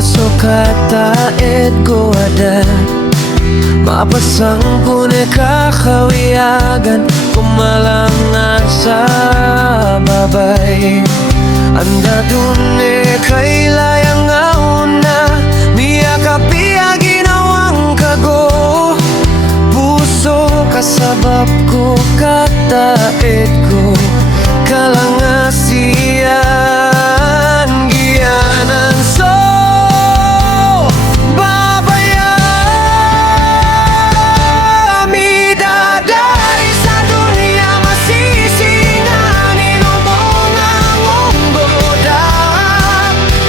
so kata go ada mapasang kune kakawiagan kumalanga sa babay anda dune kailayang auna miya kapia ginawang kago puso kasabab ko kata ko kalangasian gianan so babaya midadari sa dunia masisinganin omongang onggoda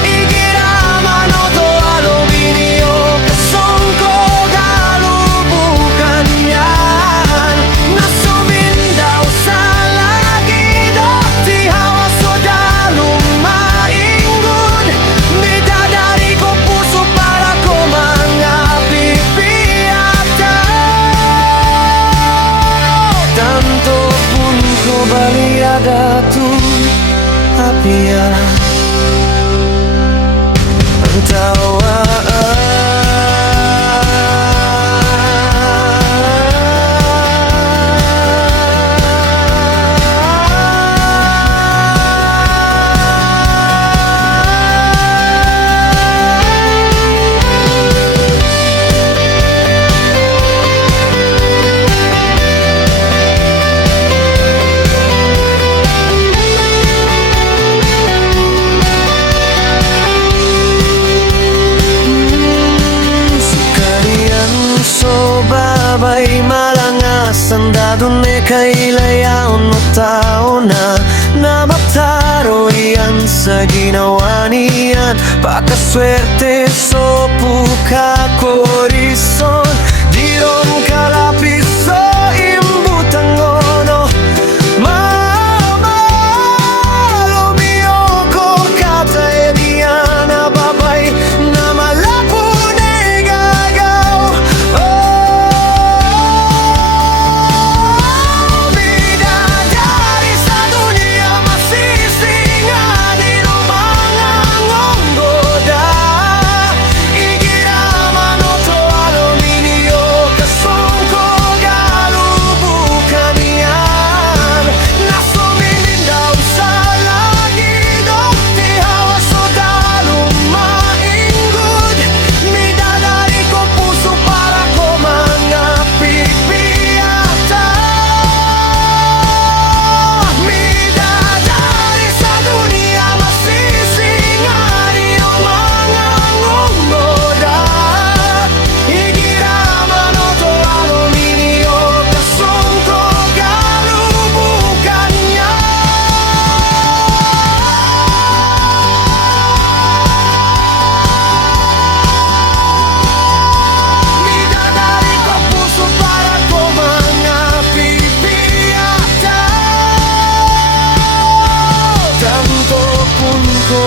igirama no to aluminio kasongko galubukan yan nasumindaw sa lagido di hawa so dalong maingod midadari ko puso para ko mga pipiyata tanto pun ko baliada tu apia ang tawa babay malangas anda dune kailayaon mo tao na namataro iyan sa ginawa niyan pakaswerte so puka korison di ron kalapis so imbutang ono mama lumio ko kata ediyan na babay na malapo negagaw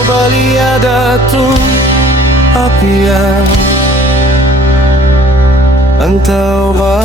baliada tu apia ang tawa